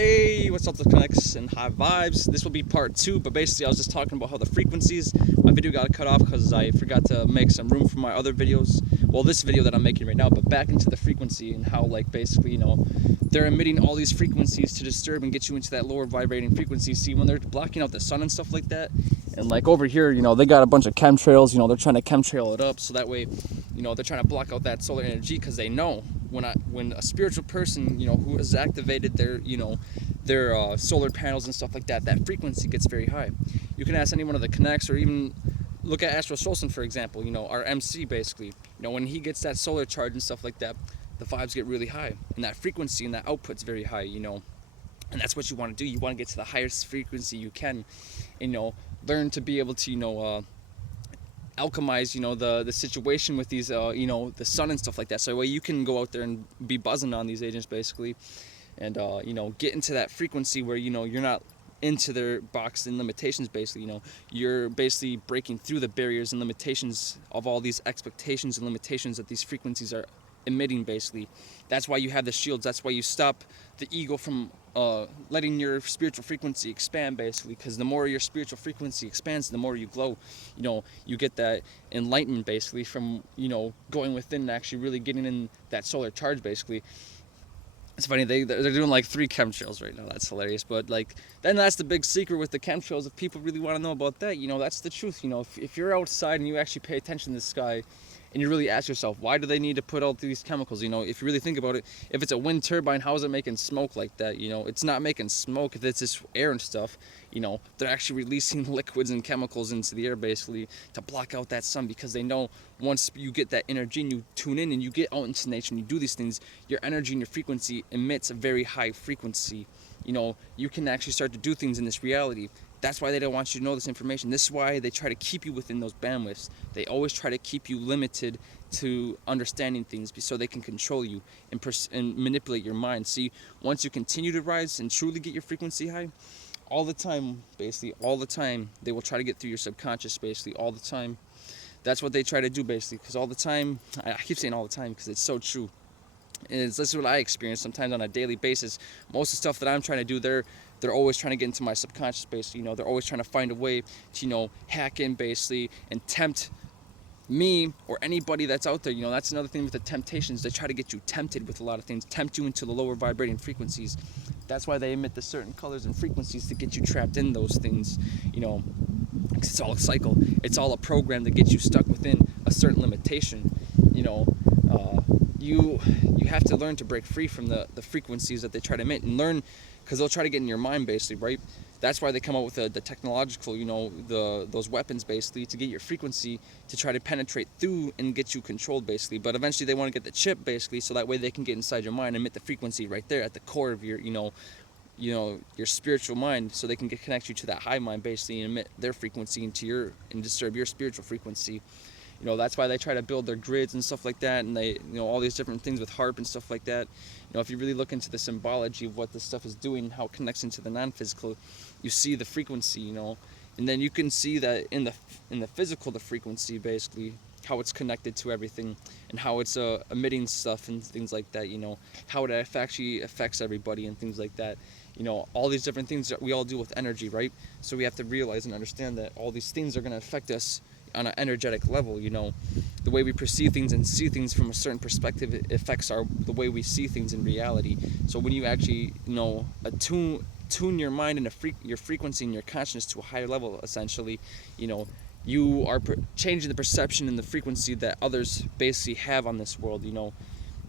Hey, what's up, the Connects and High Vibes? This will be part 2, but basically I was just talking about how the frequencies, my video got cut off because I forgot to make some room for my other videos. Well, this video that I'm making right now, but back into the frequency and how, like, basically, they're emitting all these frequencies to disturb and get you into that lower vibrating frequency. See, when they're blocking out the sun and stuff like that, and like over here, they got a bunch of chemtrails, they're trying to chemtrail it up so that way, they're trying to block out that solar energy because they know when a spiritual person, who has activated their solar panels and stuff like that, that frequency gets very high. You can ask any one of the connects, or even look at Astro Solson, for example, our MC basically. When he gets that solar charge and stuff like that, the vibes get really high, and that frequency and that output's very high, and that's what you want to do. You want to get to the highest frequency you can, and learn to be able to alchemize the situation with these the sun and stuff like that, so that way you can go out there and be buzzing on these agents basically, and get into that frequency where you're not into their box and limitations basically. You're basically breaking through the barriers and limitations of all these expectations and limitations that these frequencies are emitting basically. That's why you have the shields. That's why you stop the ego from letting your spiritual frequency expand basically, because the more your spiritual frequency expands, the more you glow. You get that enlightenment basically from going within and actually really getting in that solar charge basically. It's funny, they're doing like 3 chemtrails right now. That's hilarious. But then that's the big secret with the chemtrails. If people really want to know about that, that's the truth. If you're outside and you actually pay attention to the sky, and you really ask yourself, why do they need to put out these chemicals? If you really think about it, if it's a wind turbine, how is it making smoke like that? It's not making smoke if it's just air and stuff. They're actually releasing liquids and chemicals into the air basically to block out that sun, because they know once you get that energy and you tune in and you get out into nature and you do these things, your energy and your frequency emits a very high frequency. You can actually start to do things in this reality. That's why they don't want you to know this information. This is why they try to keep you within those bandwidths. They always try to keep you limited to understanding things so they can control you and manipulate your mind. See, once you continue to rise and truly get your frequency high, all the time, basically, all the time, they will try to get through your subconscious, basically, all the time. That's what they try to do, basically, because all the time, I keep saying all the time because it's so true. And this is what I experience sometimes on a daily basis. Most of the stuff that I'm trying to do, they're always trying to get into my subconscious basically. They're always trying to find a way to hack in basically and tempt me or anybody that's out there. That's another thing with the temptations. They try to get you tempted with a lot of things, tempt you into the lower vibrating frequencies. That's why they emit the certain colors and frequencies to get you trapped in those things. Because it's all a cycle. It's all a program that gets you stuck within a certain limitation. You have to learn to break free from the frequencies that they try to emit, and learn, because they'll try to get in your mind basically, right? That's why they come up with the technological, those weapons basically to get your frequency to try to penetrate through and get you controlled basically. But eventually they want to get the chip basically, so that way they can get inside your mind and emit the frequency right there at the core of your your spiritual mind, so they can connect you to that high mind basically and emit their frequency into and disturb your spiritual frequency. That's why they try to build their grids and stuff like that, and they, all these different things with harp and stuff like that. If you really look into the symbology of what this stuff is doing, how it connects into the non-physical, you see the frequency, and then you can see that in the physical, the frequency basically, how it's connected to everything, and how it's emitting stuff and things like that. How it actually affects everybody and things like that. All these different things that we all deal with energy, right? So we have to realize and understand that all these things are going to affect us on an energetic level. The way we perceive things and see things from a certain perspective, it affects the way we see things in reality. So when you actually tune your mind and your frequency and your consciousness to a higher level, essentially, you are changing the perception and the frequency that others basically have on this world.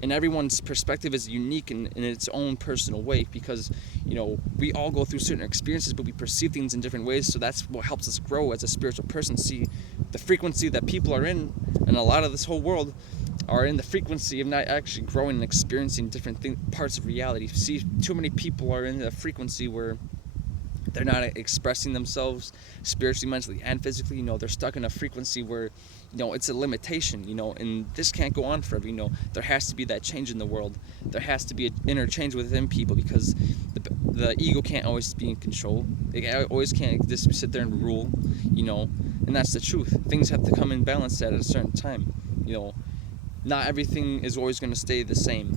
And everyone's perspective is unique in its own personal way, because we all go through certain experiences, but we perceive things in different ways. So that's what helps us grow as a spiritual person. See, the frequency that people are in, and a lot of this whole world are in the frequency of not actually growing and experiencing different parts of reality. See, too many people are in the frequency where they're not expressing themselves spiritually, mentally, and physically. They're stuck in a frequency where it's a limitation, and this can't go on forever. There has to be that change in the world. There has to be an interchange within people, because the ego can't always be in control. It always can't just sit there and rule, and that's the truth. Things have to come in balance at a certain time. not everything is always going to stay the same.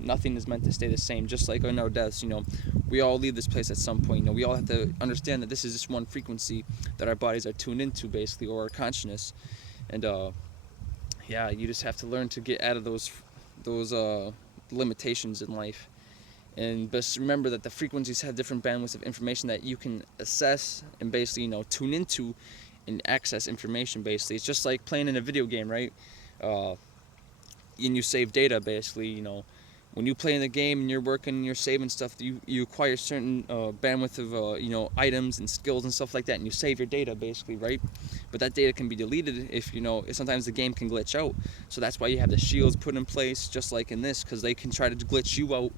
Nothing is meant to stay the same. Just like in our deaths, we all leave this place at some point. We all have to understand that this is just one frequency that our bodies are tuned into, basically, or our consciousness. And yeah, you just have to learn to get out of those limitations in life. And just remember that the frequencies have different bandwidths of information that you can assess and basically, tune into and access information. Basically, it's just like playing in a video game, right? And you save data, basically. When you play in the game and you're working and you're saving stuff, you acquire certain bandwidth of items and skills and stuff like that, and you save your data, basically, right? But that data can be deleted if sometimes the game can glitch out. So that's why you have the shields put in place, just like in this, because they can try to glitch you out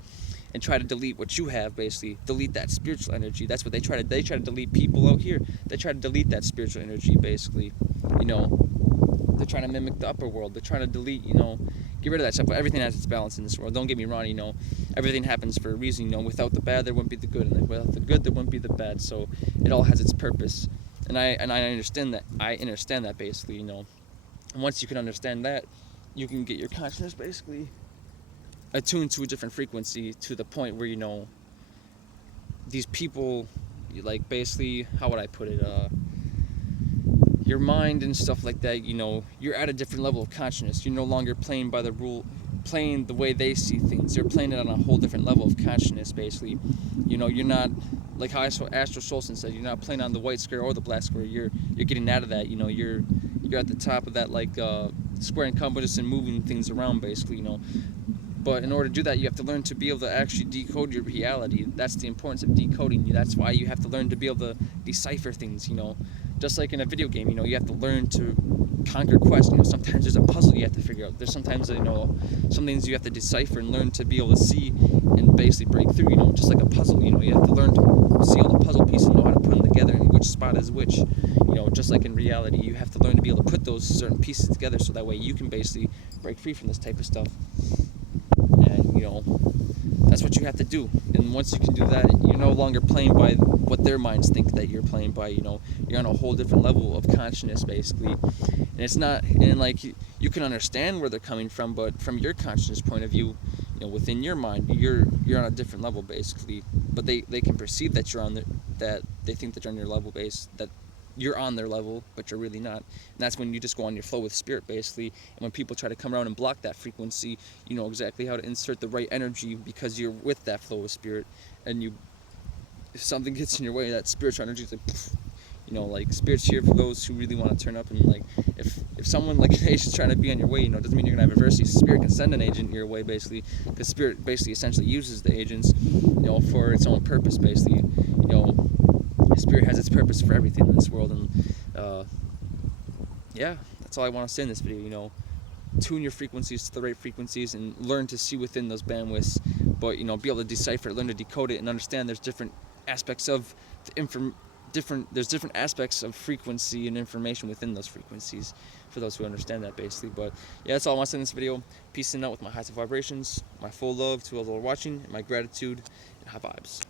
and try to delete what you have, basically delete that spiritual energy. That's what they try to delete people out here. They try to delete that spiritual energy, basically. They're trying to mimic the upper world. They're trying to delete, get rid of that stuff. But everything has its balance in this world. Don't get me wrong, everything happens for a reason. Without the bad, there wouldn't be the good, and without the good, there wouldn't be the bad. So it all has its purpose, and I understand that. I understand that, basically. And once you can understand that, you can get your consciousness basically attuned to a different frequency, to the point where these people, like, basically, how would I put it? Your mind and stuff like that, you're at a different level of consciousness. You're no longer playing by the playing the way they see things. You're playing it on a whole different level of consciousness, basically. You're not, like how Astro Solson said, you're not playing on the white square or the black square. You're getting out of that. You're at the top of that, like, square and compass, and moving things around, basically. But in order to do that, you have to learn to be able to actually decode your reality. That's the importance of decoding. That's why you have to learn to be able to decipher things, Just like in a video game, you have to learn to conquer quests. Sometimes there's a puzzle you have to figure out. There's sometimes, some things you have to decipher and learn to be able to see and basically break through, just like a puzzle. You have to learn to see all the puzzle pieces and know how to put them together and which spot is which. Just like in reality, you have to learn to be able to put those certain pieces together so that way you can basically break free from this type of stuff. And, that's what you have to do. And once you can do that, you're no longer playing by what their minds think that you're playing by. You're on a whole different level of consciousness, basically. And it's not, and like, you can understand where they're coming from, but from your consciousness point of view, within your mind, you're on a different level, basically. But they can perceive that you're on that they think that you're on your level, that you're on their level, but you're really not. And that's when you just go on your flow with spirit, basically. And when people try to come around and block that frequency, you know exactly how to insert the right energy, because you're with that flow of spirit. And if something gets in your way, that spiritual energy is like, like, spirit's here for those who really want to turn up. And like, if someone, like, an agent's trying to be on your way, doesn't mean you're gonna have adversity. Spirit can send an agent your way, basically, because spirit basically essentially uses the agents, for its own purpose, basically. Spirit has its purpose for everything in this world. And yeah, that's all I want to say in this video. Tune your frequencies to the right frequencies and learn to see within those bandwidths, but be able to decipher it, learn to decode it, and understand there's different aspects of there's different aspects of frequency and information within those frequencies, for those who understand that, basically. But yeah, that's all I want to say in this video. Peace and out with my highest of vibrations, my full love to all who are watching, and my gratitude, and high vibes.